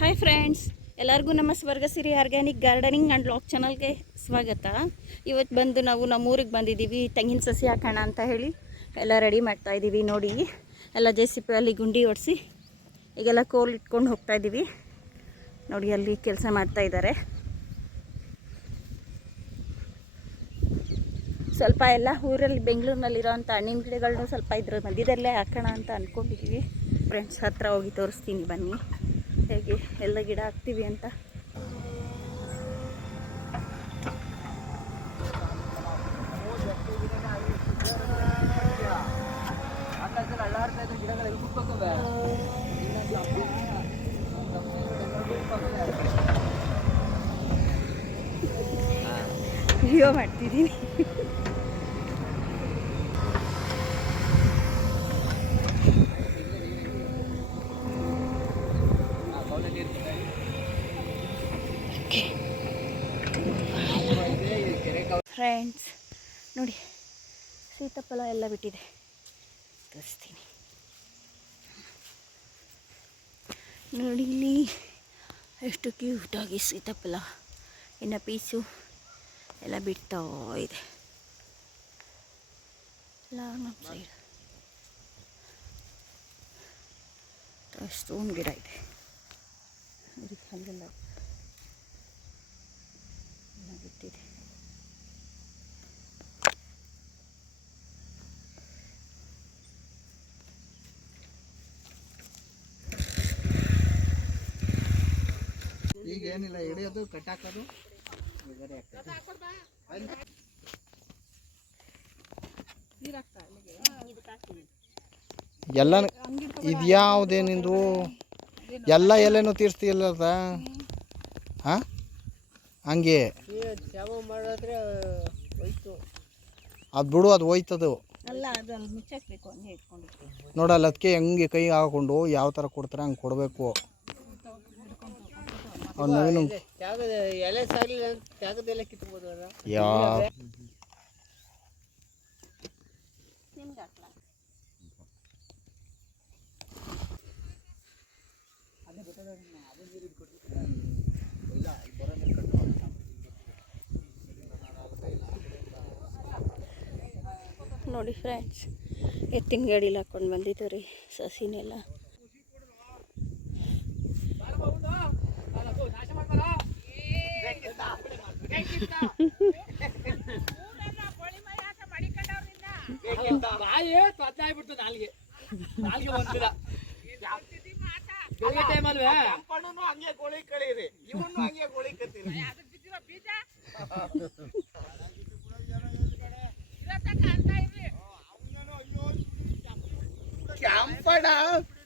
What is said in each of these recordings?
Hi friends ಎಲ್ಲರಿಗೂ ನಮ್ಮ Swargasiri organic gardening and lock ಚಾನಲ್ಗೆ ಸ್ವಾಗತ. ಇವತ್ತು ಬಂದು ನಾವು ನಮ್ಮ ಊರಿಗೆ ಬಂದಿದ್ದೀವಿ. ತೆಂಗಿನ ಸಸಿ ಹಾಕೋಣ ಅಂತ ಹೇಳಿ ಎಲ್ಲ ರೆಡಿ ಮಾಡ್ತಾ ಇದ್ದೀವಿ ನೋಡಿ. ಎಲ್ಲ ಜೆ ಸಿ ಪಿ ಅಲ್ಲಿ ಗುಂಡಿ ಹೊಡಿಸಿ ಈಗೆಲ್ಲ ಕೋಲ್ ಇಟ್ಕೊಂಡು ಹೋಗ್ತಾ ಇದ್ದೀವಿ ನೋಡಿ ಅಲ್ಲಿ ಕೆಲಸ ಮಾಡ್ತಾ ಇದ್ದಾರೆ ಸ್ವಲ್ಪ ಎಲ್ಲ ಊರಲ್ಲಿ ಬೆಂಗಳೂರಿನಲ್ಲಿರೋಂಥ ಹಣ್ಣಿನ ಗಿಡಗಳನ್ನೂ ಸ್ವಲ್ಪ ಇದ್ರ ಮಧ್ಯದಲ್ಲೇ ಹಾಕೋಣ ಅಂತ ಅಂದ್ಕೊಂಡಿದ್ದೀವಿ ಫ್ರೆಂಡ್ಸ್ ಹತ್ರ ಹೋಗಿ ತೋರಿಸ್ತೀನಿ ಬನ್ನಿ. ಹೇಗೆ ಎಲ್ಲ ಗಿಡ ಹಾಕ್ತೀವಿ ಅಂತ. ವಿಡಿಯೋ ಮಾಡ್ತಿದ್ದೀನಿ. ಫ್ರೆಂಡ್ಸ್ ನೋಡಿ, ಸೀತಾಫಲ ಎಲ್ಲ ಬಿಟ್ಟಿದೆ. ತೋರಿಸ್ತೀನಿ. ನೋಡಿ, ಇಲ್ಲಿ ಎಷ್ಟು ಕ್ಯೂಟಾಗಿ ಸೀತಾಫಲ. ಇನ್ನು ಪೀಸು ಎಲ್ಲ ಬಿಡ್ತಾ ಇದೆ. ಎಲ್ಲ ಸೈಡ್ ಅಷ್ಟೊಂದು ಗಿಡ ಇದೆ. ಹಂಗೆಲ್ಲ ಬಿಟ್ಟಿದೆ. ಏನಿಲ್ಲ ಹಿಡಿಯೋದು ಕಟ್ಟಾಕೋದು. ಎಲ್ಲ ಇದ್ಯಾವುದೇ ನಿಂದು ಎಲ್ಲ ಎಲೆನೂ ತೀರಿಸ್ತೀಯಲ್ಲ ಅದ ಹಾಂ? ಹಂಗೆ? ಅದು ಬಿಡು ಅದು ಹೋಯ್ತದು. ನೋಡಲ್ಲ ಅದಕ್ಕೆ ಹೆಂಗೆ ಕೈ ಹಾಕೊಂಡು ಯಾವ ಥರ ಕೊಡ್ತಾರೆ ಹಂಗೆ ಕೊಡಬೇಕು. ಅವ್ನು ಎಲೆ ಸಾಗಲಿಲ್ಲ ಕಿತ್ಬೋದು ಅದ. ನೋಡಿ ಫ್ರೆಂಡ್ಸ್ ಎತ್ತಿನ ಗಾಡೀಲಿ ಹಾಕೊಂಡು ಬಂದಿದ್ದು ರೀ ಸಸಿನೆಲ್ಲ. ಬಾಯಿ ತೊತ್ತಾಗ್ಬಿಡ್ತು ನಾಲ್ಗೆ ನಾಲ್ಗೆ ಬಂದಿಲ್ಲ ಬೆಳಿಗ್ಗೆ ಟೈಮ್ ಅಲ್ವೇ ಹಂಗೆ ಗೋಳಿ ಕಳೀರಿ ಇವನು ಹಂಗೆ ಗೋಳಿ ಕತ್ತೀರಿ ಕ್ಯಾಂಪಡ ಮನೆ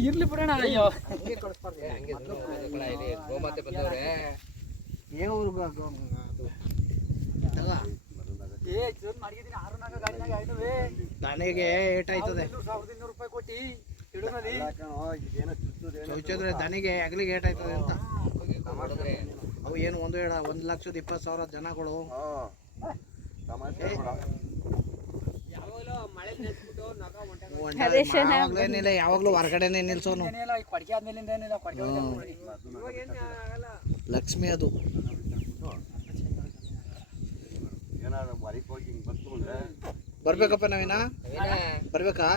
ಇರ್ಲಿ ಬಿಡೋಣ ಅಯ್ಯೋ. ಗೋಮಾತೆ ಬಂದವ್ರೆ ದನಿಗೆ ಏಟಾಯ್ತದೆ. ಸಾವಿರದ ಇನ್ನೂರು ರೂಪಾಯಿ ಕೊಟ್ಟು ಇಡುನಲ್ಲಿ ಚೌಚದ್ರೆ ದನಿಗೆ ಅಗಲಿಗೆ ಏಟಾಯ್ತದೆ ಅಂತ. ಅವು ಏನು ಒಂದು ಹೇಳ ಒಂದು ಲಕ್ಷದ ಇಪ್ಪತ್ತು ಸಾವಿರ ಜನಗಳು ಯಾವಾಗಲೂ ಮಳೆ ನಿಲ್ಸ್ಬಿಟ್ಟು ನಗ ಹೊಂಟಾಗ ಒಂದ್ ಅದೇ ಚೆನ್ನಾಗ್ ಯಾವಾಗ್ಲೇನಿಲ್ಲ ಯಾವಾಗ್ಲೂ ಹೊರಗಡೆನೆ ನಿಲ್ಸೋನು. ಏನಿಲ್ಲ ಏನಿಲ್ಲ ಲಕ್ಷ್ಮಿ ಅದು. ಬರ್ಬೇಕಪ್ಪ ನಾವಿನ? ಬರ್ಬೇಕಾ?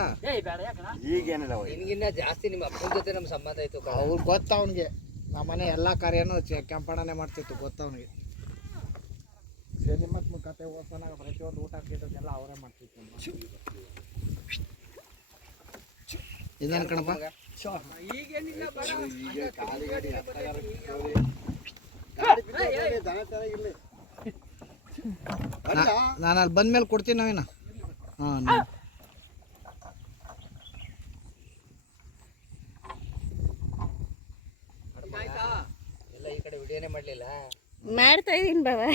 ಈಗೇನಿಲ್ಲ ನಿನ್ಗಿನ್ನ ಜಾಸ್ತಿ ನಿಮ್ಮ ಅಪ್ಪನ ಜೊತೆ ನಮ್ಮ ಸಂಬಂಧ ಆಯ್ತು. ಅವ್ರು ಗೊತ್ತ ಅವನಿಗೆ. ನಮ್ಮನೆ ಎಲ್ಲ ಕಾರ್ಯನೂ ಕೆಂಪಣನೆ ಕೆಂಪಣ್ಣನೇ ಮಾಡ್ತಿತ್ತು ಗೊತ್ತ ಅವನಿಗೆ. ಸಿನಿಮಾ ಕತೆ ಓದ್ಸೋನಾಗ ಪ್ರತಿಯೊಂದು ಊಟ ಹಾಕಿದ್ದೆಲ್ಲ ಅವರೇ ಮಾಡ್ತಿತ್ತು ಇದೇನು ಕಣಪ್ಪ? ಈಗೇನಿಲ್ಲ ನಾನು ಅಲ್ಲಿ ಬಂದ್ಮೇಲೆ ಕೊಡ್ತೀನಿ ನಾವಿನ ಹಾಂ ಮಾಡ್ತಾ ಇದ್ದೀನಿ ಬಾಬಾ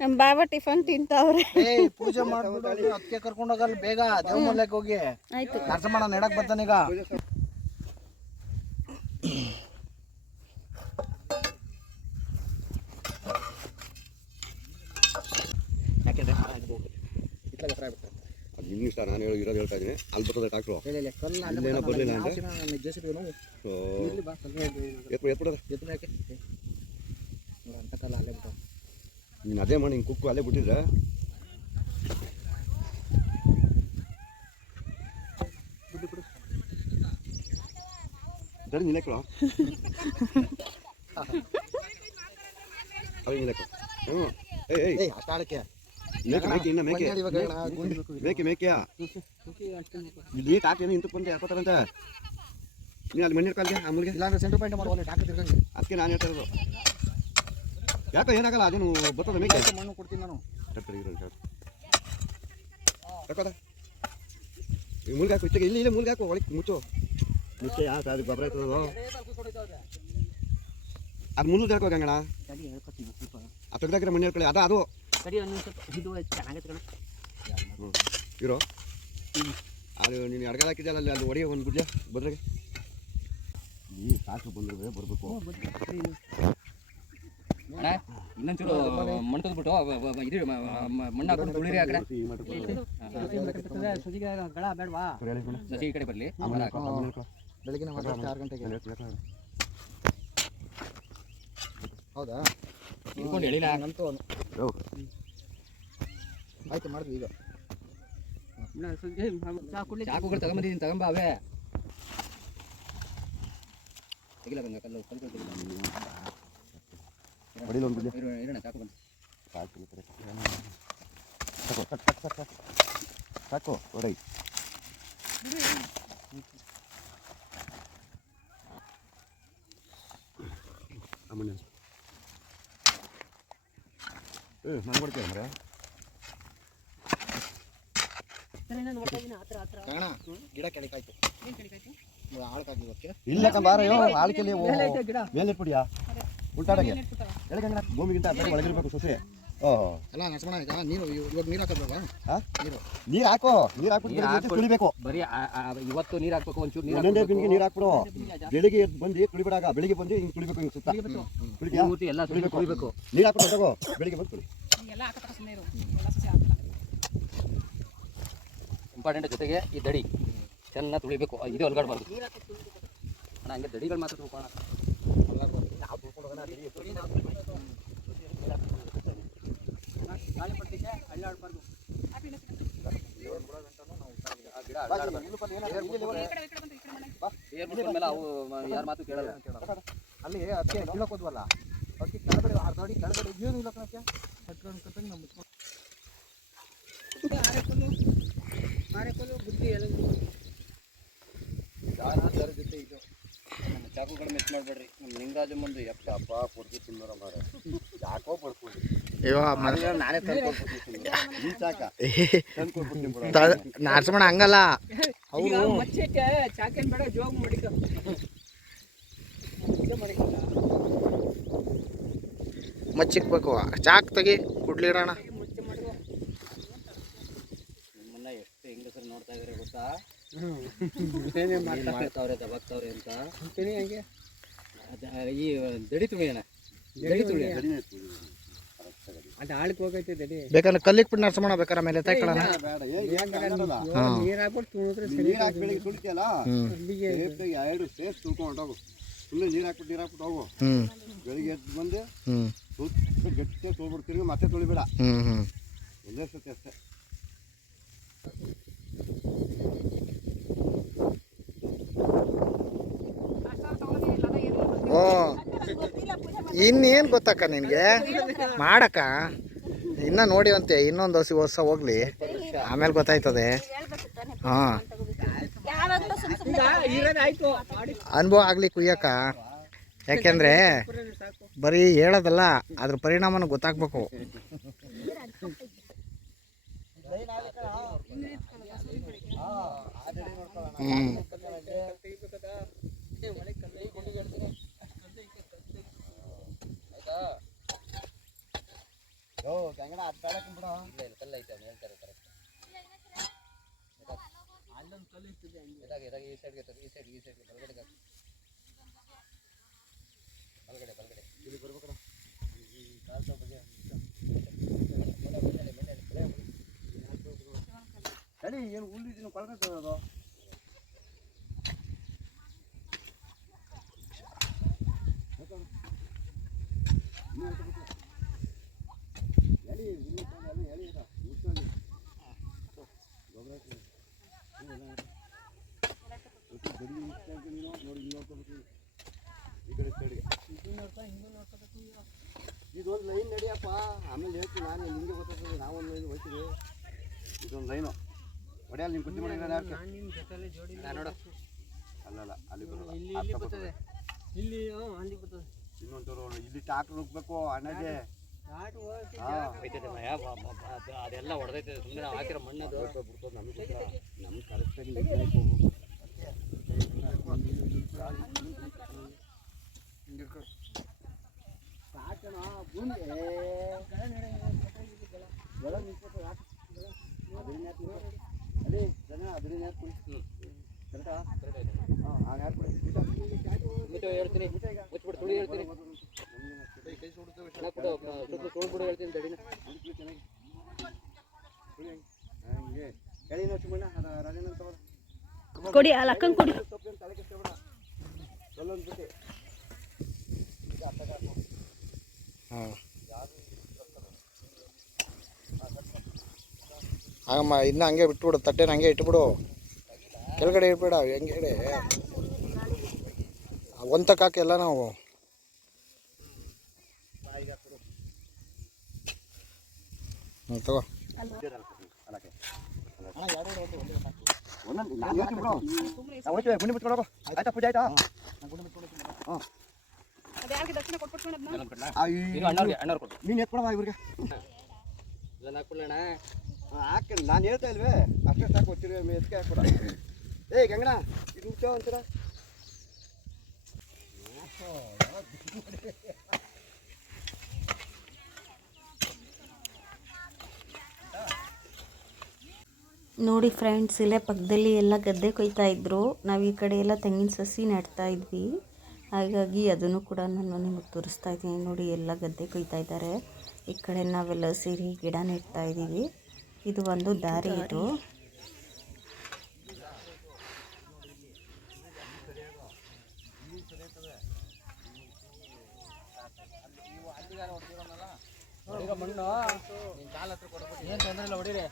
ನಮ್ಮ ಬಾಬಾ ಟಿಫನ್ ತಿಂತವ್ರೆ. ಪೂಜೆ ಮಾಡ್ಬಿಟ್ಟು ಅದಕ್ಕೆ ಕರ್ಕೊಂಡು ಹೋಗಲ್ಲ ಬೇಗ ದೇವಮಲ್ಲಕ್ಕೆ ಹೋಗಿ. ಆಯ್ತು. ನರಸಮ್ಮಣ್ಣ ನೆಡಕ್ ಬರ್ತಾನೀಗ ಯಾಕೆಂದ್ರೆ ಇಟ್ಲಾಗ ಹತ್ರ ಆಗ್ಬಿಟ್ಟು ನಿಮ್ಮ ಇಷ್ಟ ನಾನು ಹೇಳಿ ಇರೋದು ಹೇಳ್ತಾ ಇದ್ದೀನಿ. ಅಲ್ಲಿ ಬರ್ತದೆ ಡಾಕ್ಟ್ರು. ಇಲ್ಲೇನೋ ಬರಲಿಲ್ಲ ಕಲ್ಲು ಎತ್ಬಿಡ ಎತ್ಬಿಡದ ಅಂತ ನೀನು ಅದೇ ಮಾಡಿ ಹಿಂಗೆ ಕುಕ್ಕು ಅಲ್ಲೇ ಬಿಟ್ಟಿದ್ರೆ? ಸರಿ ಅవి ನಿಲ್ಲಕ್ಳು ಹ್ಞೂ ಏಯ್. ಏಯ್ ಅಷ್ಟಾಳಕ್ಕೆ. ಮೇಕೆ? ಮೇಕೆ ಇನ್ನ ಮೇಕೆ ಮೇಕೆ ಮೇಕೆಯಾ? ಇಲ್ಲಿ ಇಂತ ಬಂದು ಹಾಕೋತಾರಂತೆ ನೀನು ಅಲ್ಲಿ ಮಣ್ಣಿರ್ ಕಾಲ್ಗೆ ಆ ಇಲ್ಲ ಅಂದ್ರೆ ಸೆಂಟರ್ ಪಾಯಿಂಟ್ ತಿರ್ಗಂಗೆ. ಅದಕ್ಕೆ ನಾನು ಹೇಳ್ತಾ ಇರೋದು. ಯಾಕೋ ಏನಾಗಲ್ಲ ಅದೇನು ಬರ್ತದೆ ಮೇಕೆ? ಮಣ್ಣು ಕೊಡ್ತೀನಿ ನಾನು. ಹಾಕೋದ ಈ ಮುಲ್ಗೆ ಹಾಕು ಇಚ್ಚಿಗೆ ಇಲ್ಲಿ ಇಲ್ಲಿ ಮುಲ್ಗೆ ಹಾಕು ಒಳಗೆ ಮುಚ್ಚು. ಮುಚ್ಚೆ ಯಾವ ಅದು ಗೊಬ್ಬರ ಆಯ್ತದ ಅದು. ಮುಲ್ಲು ಹಾಕೋ ಗಂಗಣ ತಡಿ ಹೇಳ್ಕೊತೀನಿ ಸ್ವಲ್ಪ. ಆ ತೆಗ್ದಾಕಿರೋ ಮಣ್ಣು ಹೇಳ್ಕೊಳ್ಳಿ ಅದ ಅದು. ತಡಿ ಒಂದು ಸ್ವಲ್ಪ ಇದು ಚೆನ್ನಾಗೈತೆ ಕಣ. ಇರೋ. ಅದು ನೀನು ಅಡ್ಗಾಲ ಹಾಕಿದ್ಯಲ್ಲ ಅಲ್ಲಿ ಅಲ್ಲಿ ಒಡೆಯ ಒಂದು ಗುಡ್ಲೆ ಬದ್ರಾಗೆ. ಈ ಸಾಕು ಬಂದ್ರೆ ಬರಬೇಕು ಅಣ್ಣ ಇನ್ನೊಂಚೂರು ಮಣ್ಣು ತೆಗೆದ್ಬಿಟ್ಟು ಇದು ಮಣ್ಣು ಹಾಕೊಂಡು ತುಳಿರಿ ಕಡೆ. ಗಳ ಬೇಡವಾ? ಸಸಿ ಈ ಕಡೆ ಬರಲಿ. ಬೆಳಗಿನ ಮಾತಾಡ್ತಾ ಆರು ಗಂಟೆಗೆ. ಹೌದಾ? ಇಟ್ಕೊಂಡು ಹೇಳಿಲ್ಲ ಆಯ್ತು ಮಾಡಿದ್ವಿ ಈಗ. ಚಾಕುಗಳು ತಗೊಂಬಂದಿದ್ದೀನಿ ತಗೊಂಬ ಅವೇ. ತೆಗಿಲ ಬಂಗ ಕಲ್ಲು ಕಲ್ಲು ತೆಗಿಲ ಹೊಡಿಲ ಒಂದು ಗುಡ್ಲೆ ಇರೋಣ ಇರೋಣ ಚಾಕು ಬಂದು. ಸಾಕು ಸಾಕು ಸಾಕು ಸಾಕು ಸಾಕು. ಸಾಕು ಹೊಡೈ. ಅಮ್ಮಣ್ಣ. ಏ ನಾನು ಕೊಡ್ತೇನೆ ಮರೆ? ಕಾರಣ ಗಿಡ ಕೆಳಕಾಯ್ತು ಆಳ್ಕಾಗಿ ಇವಕ್ಕೆ. ಇಲ್ಲ ಕಂಬಾರಯ್ಯೋ ಆಳ್ಕೆಲಿ ಮೇಲೆ ಇಟ್ಬಿಡಿಯಾ? ಉಲ್ಟಾಡಗೆ ಎಳಗಂಗಣ ಭೂಮಿಗಿಂತ ಅರ್ಧ ಒಳಗಿರ್ಬೇಕು ಸೊಸೆ. ಓ ಅಲ್ಲ ನಡ್ಸೋಣ ಈಗ ನೀರು ಇವ್- ಇವಾಗ ನೀರು ಹಾಕೋ ನೀರು ಹಾಕ್ಬಿಟ್ಟು- ತುಳಿಬೇಕು. ಬರೀ ಇವತ್ತು ನೀರು ಹಾಕ್ಬೇಕು ಒಂಚೂರು ನೀರು ಒಂದೊಂದೇ ಬಿಂದಿಗೆ ನೀರು ಹಾಕ್ಬಿಡು. ಬೆಳಿಗ್ಗೆ ಎದ್ದು ಬಂದು ತುಳಿಬಿಡಾಗ ಬೆಳಿಗ್ಗೆ ಬಂದು ಹಿಂಗೆ ತುಳಿಬೇಕು ಹಿಂಗೆ ಸುತ್ತ? ಎಲ್ಲ ಕುಡಿಬೇಕು ನೀರು ಹಾಕ್ಬಿಟ್ಟು ತಗೋ ಬೆಳಿಗ್ಗೆ ಬಂದು ತುಳಿ. ಇಂಪಾರ್ಟೆಂಟ್ ಜೊತೆಗೆ ಈ ದಡಿ ಚೆನ್ನಾಗಿ ತುಳಿಬೇಕು. ಇದು ಅಲ್ಗಾಡ್ಬಾರ್ದು ಅಣ್ಣ ಹಂಗೆ ದಡಿಗಳು ಮಾತ್ರ ತುಳ್ಕೋಣ ಯಾರ ಮಾತು ಕೇಳಲ್ಲ ಅಲ್ಲಿ ಅದಕ್ಕೆ ಕೀಳಕ್ ಹೋದ್ವಲ್ಲ ಅದಕ್ಕೆ ಕೆಳಗಡೆ ಅರ್ಧ ಅಡಿ ಕೆಳಗಡೆ ಏನು ಇಲ್ಲ ಕಣಕ್ಕೆ ಕಟ್ಕೊಂಡು ಕಟ್ಟಂಗೆ ನಮ್ಮ ಚಾಕುಗಳು ಮಿಸ್ ಮಾಡಬೇಡ್ರಿ. ನಮ್ಮ ಲಿಂಗರಾಜ ಮುಂದೆ ಅಪ್ಪ ಪೂರ್ತಿ ತಿನ್ನೋರ ಮಾರ. ಯಾಕೋ ಪಡ್ಕೊಂಡು ನಾನೇ ಈ ಚಾಕ ತಂದು ಕೊಟ್ಬಿಡ್ತೀನಿ ಬಿಡು. ನಾಡ್ಸೋಣ ಹಂಗಲ್ಲ. ಅವರು ಮಚ್ಚಕ್ಕೆ ಚಾಕೇನ್ ಬೇಡ ಜೋಗ್ ಮಾಡಿಕ. ಮಚ್ಚಿಕ್ಬೇಕು. ಚಾಕ್ ತೆಗಿ ಕುಡ್ಲಿಡೋಣ ನಿಮ್ಮನ್ನ ಎಷ್ಟು ಹೆಂಗಸರು ನೋಡ್ತಾ ಇದಾರೆ ಗೊತ್ತಾ ಏನ್ ಮಾಡ್ತಾವ್ರೆ ದಬಾಕ್ತಾವ್ರೆ ಅಂತ? ಅದ- ಈ ದಡಿ ತುಳಿಯೋಣ ದಡಿ ತುಳಿಯ ಅದು ಆಳಕ್ಕೆ ಹೋಗೈತೆ ದಡಿ. ಬೇಕಾದ್ರೆ ಕಲ್ಲಿಗೆ ಬಿಟ್ಟು ನಡ್ಸೋಣ ಬೇಕಾದ್ರೆ ಮೇಲೆ ತಗೊಳ್ಳೋಣ. ನೀರ್ ಹಾಕ್ಬಿಟ್ಟು ತುಳಿದ್ರೆ ನೀರು ಹಾಕಿ ಬೆಳಿಗ್ಗೆ ತುಳಿತಿಯಲ್ಲ ಎರಡು ಸೇಫ್ ತುಳ್ಕೊಂಡು ಹೋಗು. ಫುಲ್ ನೀರು ಹಾಕ್ಬಿಟ್ಟು ನೀರು ಹಾಕ್ಬಿಟ್ಟು ಹೋಗು. ಬೆಳಿಗ್ಗೆ ಎದ್ದು ಬಂದು ಸುತ್ತ ಗಟ್ಟಿಯಾಗಿ ತೊಳ್ಬಿಟ್ಟು ತಿರುಗಿ ಮತ್ತೆ ತುಳಿಬೇಡ. ಒಂದೇ ಸತಿ ಅಷ್ಟೇ. ಓ. ಇನ್ನೇನು ಗೊತ್ತಕ್ಕ ನಿನಗೆ? ಮಾಡಕ್ಕ? ಇನ್ನ ನೋಡಿವಂತೆ, ಇನ್ನೊಂದು ಹಸಿ ಹೊಸ ಹೋಗ್ಲಿ. ಆಮೇಲೆ ಗೊತ್ತಾಯ್ತದೆ. ಹಾಂ. ಅನುಭವ ಆಗ್ಲಿ ಕುಯ್ಯಕ್ಕ. ಯಾಕೆಂದ್ರೆ, ಬರೀ ಹೇಳೋದಲ್ಲ, ಅದ್ರ ಪರಿಣಾಮನ ಗೊತ್ತಾಗ್ಬೇಕು ಹ್ಮ್ ಓ ಗಂಗನ ಅದು ಬೇಡಕ್ಕೆ ಬಿಡು ಕಲ್ಲ ಐತೆ ಹೇಳ್ತಾರೆ ಕರೆಕ್ಟ್ ಇದಾಗ ಇದಾಗ ಈ ಸೈಡ್ಗೆ ತಗೋ, ಈ ಸೈಡ್ ಈ ಸೈಡ್ ಬಲಗಡೆ ಹಾಕು. ಬಲಗಡೆ ಬಲಗಡೆ ಇಲ್ಲಿ ಬರ್ಬೇಕಣ್ಣ ಈ ಕಾಲ್ ಸ್ವಲ್ಪ ಬಗೆ. ಮೇಲೆ, ಮೇಲೆ, ಮೇಲೆ, ಮೇಲೆ. ಎಲ್ಲಿ ಏನು ಹುಲ್ಲಿದ್ದೀನಿ ಕೊಳಗತ್ತೆ ಅದು ಎಲ್ಲಿ ಹುಲ್ಲು ತಂದು ಎಲ್ಲಿ ಎಲ್ಲಿ ಇಲ್ಲ ಮುಚ್ಚೋಗಿ ಗೊಬ್ಬರ ಹಾಕಿ. ಹ್ಞೂ, ಎಲ್ಲ ಹಾಕಿ. ಒಟ್ಟು ಗಡಿ ಮುಚ್ಕೊಂಡು ನೀನು ನೋಡಿ ಇಲ್ಲಿ ನೋಡ್ಕೊಬೇಕು ಈ ಕಡೆ ಕಡೆಗೆ ಇದೊಂದು ಲೈನ್ ನಡಿಯಪ್ಪ ಆಮೇಲೆ ಹೇಳ್ತೀನಿ ನಾನು ನಿಮಗೆ ಗೊತ್ತಾಗ್ತದೆ ನಾವೊಂದು ಲೈನ್ ಹೋಗ್ತೀವಿ ಇದೊಂದು ಲೈನು ಹೊಡೆಯಲ್ಲ ನಿಮ್ಮ ಕುಟ್ಟಿ ಮಾಡಿದ್ರೆ ಯಾಕೆ? ನೋಡು. ಅಲ್ಲಲ್ಲ ಅಲ್ಲಿ ಬರೋಲ್ಲ. ಇಲ್ಲಿ ಇಲ್ಲಿ ಬರ್ತದೆ. ಇಲ್ಲಿ ಅಲ್ಲಿ ಬರ್ತದೆ. ಇನ್ನೊಂದು ಇಲ್ಲಿ ಟ್ರಾಕ್ಟರ್ ನುಗ್ಬೇಕು ಅಣ್ಣಗೆ. ಅದೆಲ್ಲ ಹೊಡೆದೈತೆ ಸುಮ್ಮನೆ ನಾವು ಹಾಕಿರೋ ಮಣ್ಣು ಬಿಡ್ತದೆ ನಮ್ಗೆ ನಮ್ಮ ಕರೆಕ್ಟಾಗಿ ಹೋಗ್ಬೇಕು. ಸಾಕಣ ಹಾಂ. ಮುಚ್ಚು ಹೇಳ್ತೀನಿ ಮುಚ್ಚಿಬಿಡು ಸುಳಿ ಹೇಳ್ತೀನಿ ಸುಟ್ಟು ಸುಳ್ಬಿಡು ಹೇಳ್ತೀನಿ ತಡಿನ. ಹಂಗೆ. ಎಳಿನ ಸುಮ್ಮನೆ ಅದ ರಾಜನ ಕೊಡಿ ಅಲ್ಲ ಅಕ್ಕಂಗೆ ಕೊಡಿ ತಲೆ ಕೆಡಿಸ್ಕೊಬೇಡ. ಸೊಲ್ಲೊಂದು ಬಿಟ್ಟು. ಆಗಮ್ಮ ಇನ್ನು ಹಂಗೆ ಬಿಟ್ಬಿಡು ತಟ್ಟೆನ ಹಂಗೆ ಇಟ್ಬಿಡು ಕೆಳಗಡೆ ಇಟ್ಬೇಡ ಹೆಂಗೆ ಹೇಳಿ ಒಂತಕ್ಕೆ ಹಾಕಿ ಎಲ್ಲ ನಾವು ಹ್ಞೂ ತಗೋ ಅಲ್ಲಕ್ಕೆ. ಒಂದೊಂದು ನಾನು ಹೇಳ್ತೀನಿ ಬಿಡು. ನಾವು ಹೋಗ್ತೀವಿ, ಗುಂಡಿ ಬಿಟ್ಕೊಂಡು ಹೋಗು. ಆಯ್ತಾ ಪೂಜೆ ಆಯ್ತಾ ಹಾಂ ಈಗ ಅಣ್ಣವ್ರಿಗೆ ಅಣ್ಣವ್ರು ಕೊಡು ನೀನು ಎತ್ಕೊಳವ ಇವ್ರಿಗೆ ಇದನ್ನ ಹಾಕ್ಬಿಡೋಣ ನಾನು ಹೇಳ್ತಾ ಇಲ್ವೇ? ಅಷ್ಟೇ ಸಾಕು ಗಂಗಣ ಇದು ಮುಚ್ಚೋ ನೋಡಿ ಫ್ರೆಂಡ್ಸ್ ಇಲ್ಲೇ ಪಕ್ಕದಲ್ಲಿ ಎಲ್ಲ ಗದ್ದೆ ಕೊಯ್ತಾ ಇದ್ರು. ನಾವು ಈ ಕಡೆ ಎಲ್ಲ ತೆಂಗಿನ ಸಸಿ ನೆಡ್ತಾ ಇದ್ವಿ. ಹಾಗಾಗಿ ಅದನ್ನು ಕೂಡ ನಾನು ನಿಮಗೆ ತೋರಿಸ್ತಾ ಇದ್ದೀನಿ. ನೋಡಿ, ಎಲ್ಲ ಗದ್ದೆ ಕೊಯ್ತಾ ಇದ್ದಾರೆ. ಈ ಕಡೆ ನಾವೆಲ್ಲ ಸೇರಿ ಗಿಡ ನೆಡ್ತಾ ಇದ್ದೀವಿ. ಇದು ಒಂದು ದಾರಿ ಇದು. ಈಗ ಮಣ್ಣು. ಏನು ತೊಂದರೆ ಇಲ್ಲ ಹೊಡೀರಿ.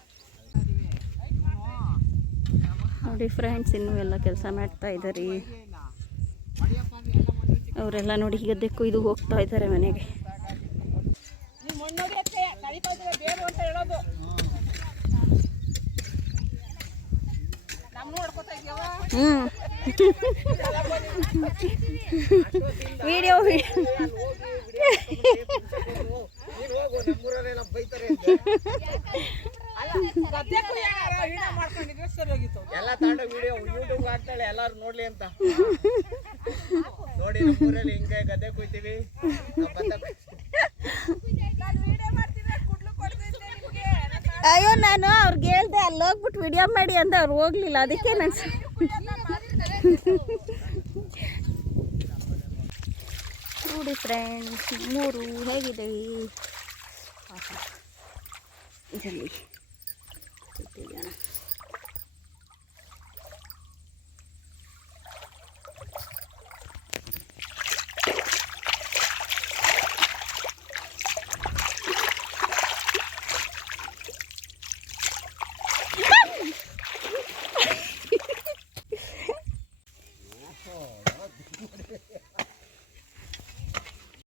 ನೋಡಿ ಫ್ರೆಂಡ್ಸ್ ಇನ್ನು ಎಲ್ಲ ಕೆಲಸ ಮಾಡ್ತಾ ಇದ್ದಾರೆ ಅವರೆಲ್ಲ ನೋಡಿ ಗದ್ದೆ ಇದು ಹೋಗ್ತಾ ಇದ್ದಾರೆ ಮನೆಗೆ ನೀವ್ ಮಣ್ಣೋಗಿ ಅಷ್ಟೇ ಕಡಿತಾ ಇದ್ರೆ ಬೇರು ಅಂತ ಹೇಳೋದು ನಮ್ ನೋಡ್ಕೊತಾ ಇದ್ಯಾವ ಹ್ಞೂ ವಿಡಿಯೋ ನೀನು ಹೋಗು ನಮ್ಮೂರಲ್ಲೆಲ್ಲ ಬೈತಾರೆ ಗದ್ದೆ ಕುಯ್ಯಾರ ವಿಡಿಯೋ ಮಾಡ್ಕೊಂಡಿದ್ರೆ ಸರಿ ಹೋಗಿತ್ತು ಎಲ್ಲ ತಾಂಡ ವಿಡಿಯೋ ಯೂಟ್ಯೂಬ್ ಹಾಕ್ತಾಳೆ ಎಲ್ಲಾರು ನೋಡ್ಲಿ ಅಂತ. ನೋಡಿ ನಮ್ಮೂರಲ್ಲಿ ಹಿಂಗೆ ಗದ್ದೆ ಕುಯ್ತೀವಿ ನಾವ್ ಭತ್ತ ಬೆಳ್ಸಿ- ನಾನು ವಿಡಿಯೋ ಮಾಡ್ತಿದ್ರೆ ಕುಡ್ಲು ಕೊಡ್ತಿದ್ದೆ ನಿಮ್ಗೆ ಅಯ್ಯೋ, ನಾನು ಅವ್ರಿಗೆ ಹೇಳ್ದೆ, ಅಲ್ಲಿ ಹೋಗ್ಬಿಟ್ಟು ವಿಡಿಯೋ ಮಾಡಿ ಅಂತ ಅವ್ರು ಹೋಗ್ಲಿಲ್ಲ. ಅದಕ್ಕೆ ನಾನು ನೋಡಿ ಫ್ರೆಂಡ್ಸ್ ಮೂರು ಹೇಗಿದೆ. ಇದರಲ್ಲಿ